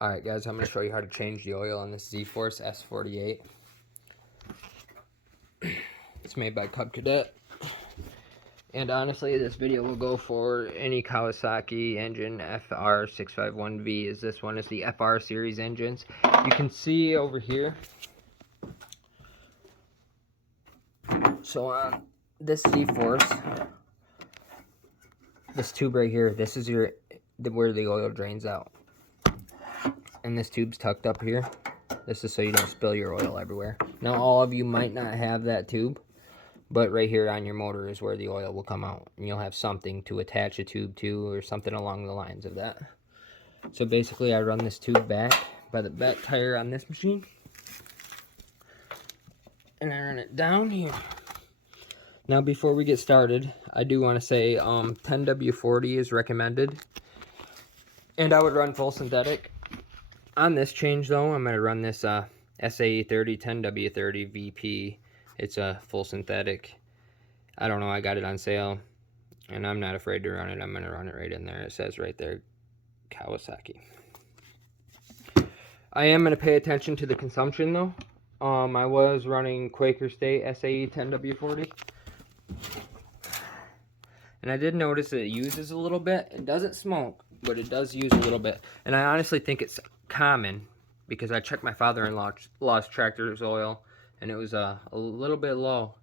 Alright guys, I'm going to show you how to change the oil on this Z-Force S48. It's made by Cadet. And honestly, this video will go for any Kawasaki engine. Fr651v is this one. Is the FR series engines. You can see over here. So on this Z-Force, this tube right here, this is where the oil drains out. And this tube's tucked up here. This is so you don't spill your oil everywhere. Now all of you might not have that tube, but right here on your motor is where the oil will come out. And you'll have something to attach a tube to or something along the lines of that. So basically I run this tube back by the back tire on this machine. And I run it down here. Now before we get started, I do want to say 10W40 is recommended. And I would run full synthetic. On this change though, I'm going to run this SAE30 10W30 VP. It's a full synthetic. I don't know, I got it on sale. And I'm not afraid to run it. I'm going to run it right in there. It says right there, Kawasaki. I am going to pay attention to the consumption though. I was running Quaker State SAE 10W40. And I did notice that it uses a little bit. It doesn't smoke, but it does use a little bit. And I honestly think it's common because I checked my father-in-law's tractor's oil and it was a little bit low.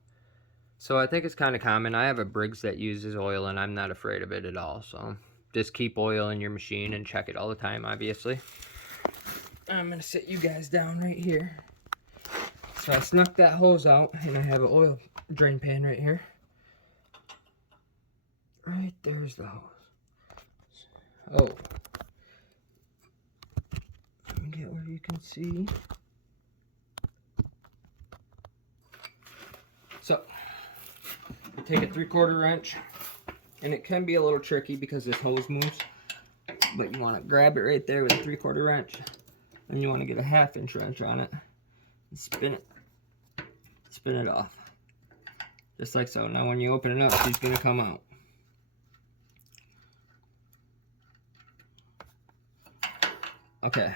So I think it's kind of common. I have a Briggs that uses oil and I'm not afraid of it at all. So just keep oil in your machine and check it all the time, obviously. I'm going to sit you guys down right here. So I snuck that hose out and I have an oil drain pan right here. Right there's the hose. Oh. Let me get where you can see. So, you take a 3/4 wrench, and it can be a little tricky because this hose moves, but you want to grab it right there with a 3/4 wrench, and you want to get a 1/2 inch wrench on it, and spin it off, just like so. Now when you open it up, she's going to come out. Okay,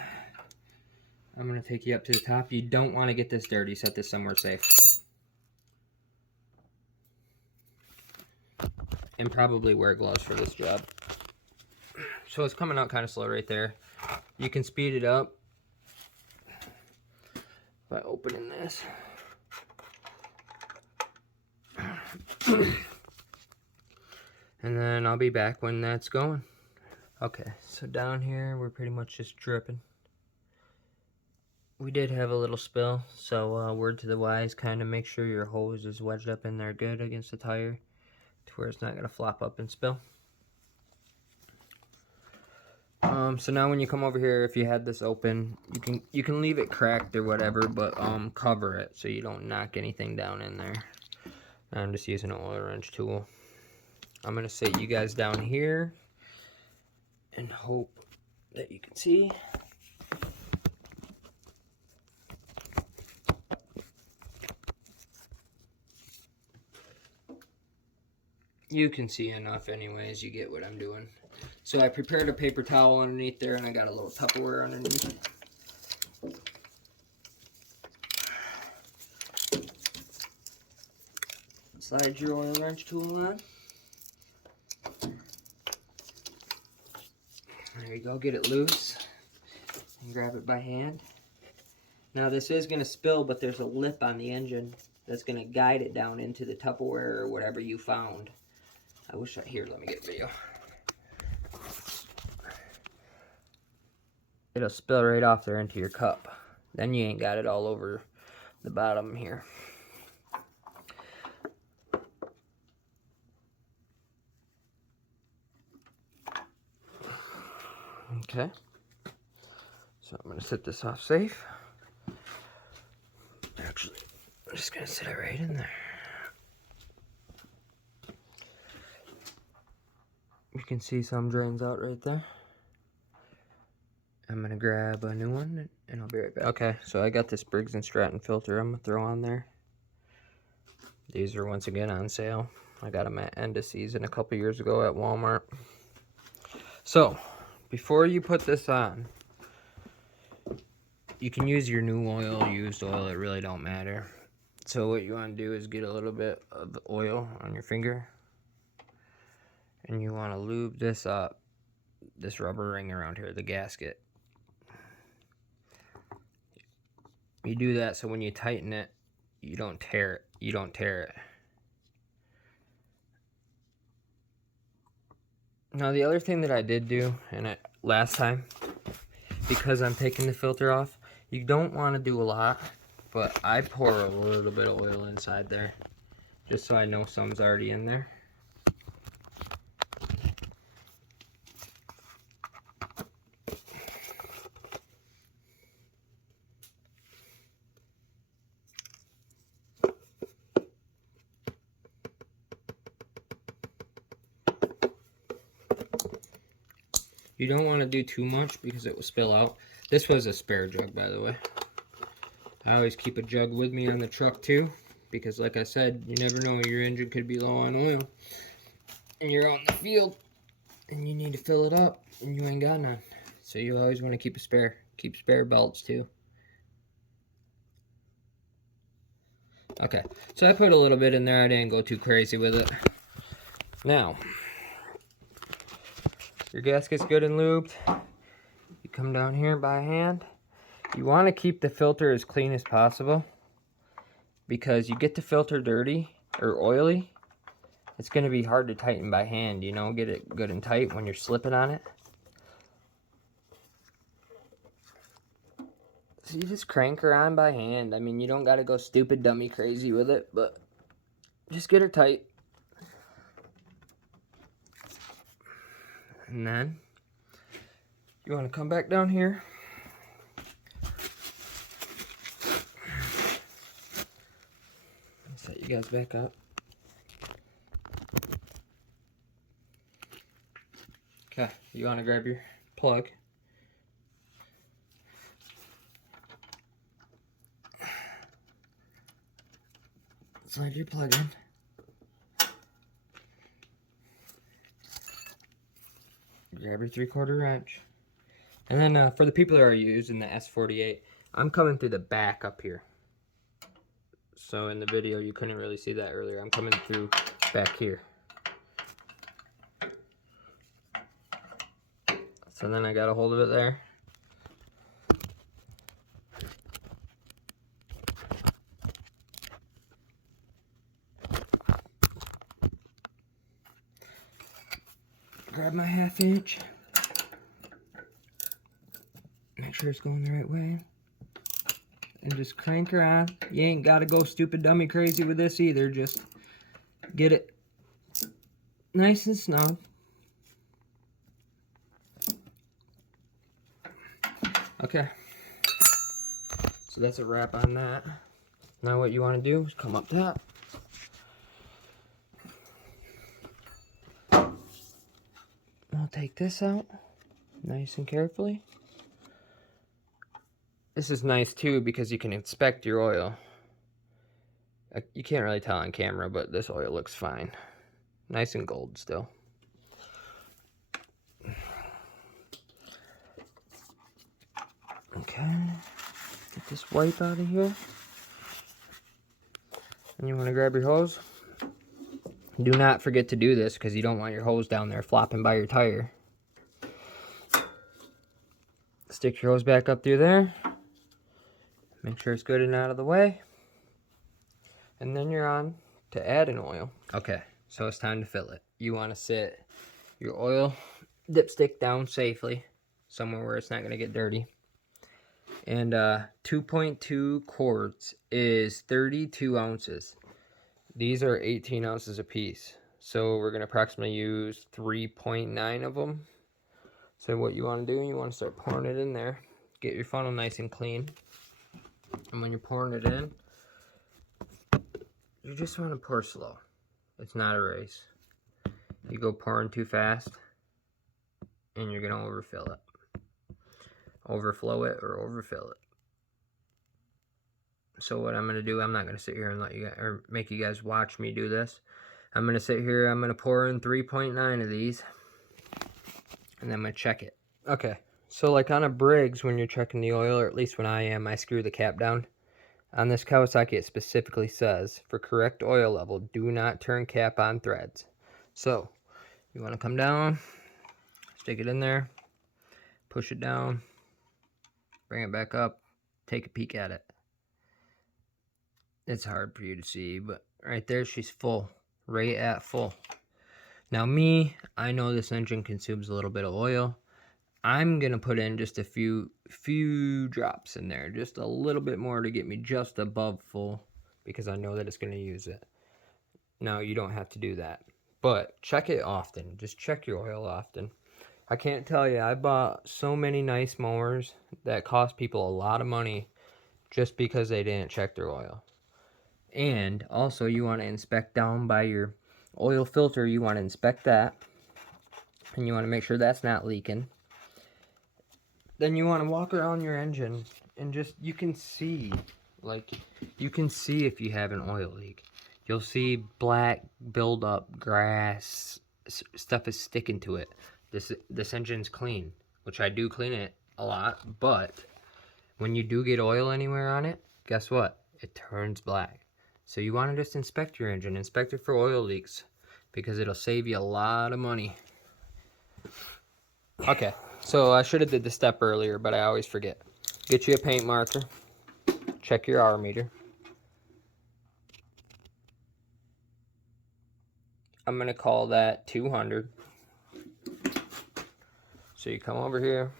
I'm going to take you up to the top. You don't want to get this dirty. Set this somewhere safe. And probably wear gloves for this job. So it's coming out kind of slow right there. You can speed it up by opening this. And then I'll be back when that's going. Okay, so down here we're pretty much just dripping. We did have a little spill, so word to the wise, kind of make sure your hose is wedged up in there good against the tire to where it's not going to flop up and spill. So now when you come over here, if you had this open, you can leave it cracked or whatever, but cover it so you don't knock anything down in there. I'm just using an oil wrench tool. I'm going to sit you guys down here and hope that you can see. You can see enough anyways, you get what I'm doing. So I prepared a paper towel underneath there and I got a little Tupperware underneath. Slide your oil wrench tool on. There you go, get it loose and grab it by hand. Now this is going to spill, but there's a lip on the engine that's going to guide it down into the Tupperware or whatever you found. I wish here, let me get a video. It'll spill right off there into your cup. Then you ain't got it all over the bottom here. Okay. So I'm going to set this off safe. Actually, I'm just going to set it right in there. You can see some drains out right there. I'm going to grab a new one and I'll be right back. Okay, so I got this Briggs & Stratton filter I'm going to throw on there. These are once again on sale. I got them at end of season a couple years ago at Walmart. So, before you put this on, You can use your new oil, used oil, it really don't matter. So what you want to do is get a little bit of the oil on your finger, and you want to lube this up, this rubber ring around here, the gasket. You do that so when you tighten it, you don't tear it. You don't tear it. Now the other thing that I did do, and last time, because I'm taking the filter off, you don't want to do a lot, but I pour a little bit of oil inside there, just so I know some's already in there. You don't want to do too much because it will spill out. This was a spare jug, by the way. I always keep a jug with me on the truck too, because like I said, you never know, your engine could be low on oil and you're out in the field and you need to fill it up and you ain't got none. So you always want to keep a spare. Keep spare belts too. Okay, so I put a little bit in there. I didn't go too crazy with it. Now, your gasket's good and lubed. You come down here by hand. You want to keep the filter as clean as possible, because you get the filter dirty or oily, it's going to be hard to tighten by hand, you know, get it good and tight when you're slipping on it. So you just crank her on by hand. I mean, you don't got to go stupid dummy crazy with it, but just get her tight. And then you want to come back down here. Set you guys back up. Okay, you want to grab your plug. Slide your plug in. Grab your 3/4 wrench. And then for the people that are using the S48, I'm coming through the back up here. So in the video, you couldn't really see that earlier. I'm coming through back here. So then I got a hold of it there. Grab my 1/2 inch. Make sure it's going the right way. And just crank her on. You ain't got to go stupid dummy crazy with this either. Just get it nice and snug. Okay. So that's a wrap on that. Now what you want to do is come up top. I'll take this out nice and carefully. This is nice too because you can inspect your oil. You can't really tell on camera, but this oil looks fine. Nice and gold still. Okay, get this wipe out of here. And you want to grab your hose. Do not forget to do this because you don't want your hose down there flopping by your tire. Stick your hose back up through there. Make sure it's good and out of the way. And then you're on to add an oil. Okay, so it's time to fill it. You want to sit your oil dipstick down safely, somewhere where it's not going to get dirty. And 2.2 quarts is 32 ounces. These are 18 ounces a piece. So we're going to approximately use 3.9 of them. So what you want to do, you want to start pouring it in there. Get your funnel nice and clean. And when you're pouring it in, you just want to pour slow. It's not a race. You go pouring too fast, and you're going to overfill it. Overflow it or overfill it. So what I'm going to do, I'm not going to sit here and let you guys, or make you guys watch me do this. I'm going to sit here, I'm going to pour in 3.9 of these, and then I'm going to check it. Okay, So like on a Briggs, when you're checking the oil, or at least when I am, I screw the cap down. On this Kawasaki, it specifically says, for correct oil level, do not turn cap on threads. So, you want to come down, stick it in there, push it down, bring it back up, take a peek at it. It's hard for you to see, but right there, she's full, right at full. Now me, I know this engine consumes a little bit of oil. I'm gonna put in just a few drops in there, just a little bit more to get me just above full, because I know that it's gonna use it. Now you don't have to do that, but check it often. Just check your oil often. I can't tell you, I bought so many nice mowers that cost people a lot of money just because they didn't check their oil. And also you want to inspect down by your oil filter. You want to inspect that, and you want to make sure that's not leaking. Then you want to walk around your engine and just, you can see if you have an oil leak. You'll see black buildup, grass, stuff is sticking to it. This engine's clean, which I do clean it a lot, but when you do get oil anywhere on it, guess what? It turns black. So you want to just inspect your engine, inspect it for oil leaks, because it'll save you a lot of money. Okay, so I should have did the step earlier, but I always forget. Get you a paint marker, check your hour meter. I'm gonna call that 200. So you come over here,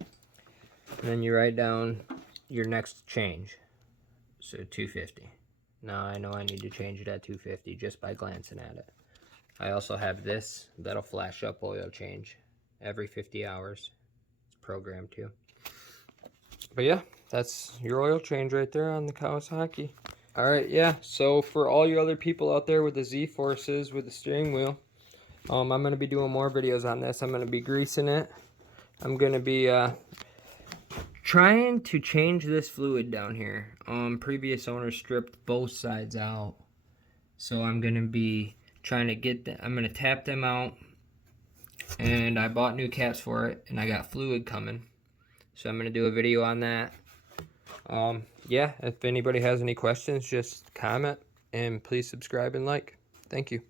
and then you write down your next change. So 250. Now I know I need to change it at 250 just by glancing at it. I also have this that'll flash up oil change every 50 hours. It's programmed to. But yeah, that's your oil change right there on the Kawasaki. Alright, yeah, so for all you other people out there with the Z-forces with the steering wheel, I'm going to be doing more videos on this. I'm going to be greasing it. I'm going to be trying to change this fluid down here. Previous owner stripped both sides out. So I'm going to be trying to get them, I'm going to tap them out. And I bought new caps for it, and I got fluid coming. So I'm going to do a video on that. Yeah, if anybody has any questions, just comment, and please subscribe and like. Thank you.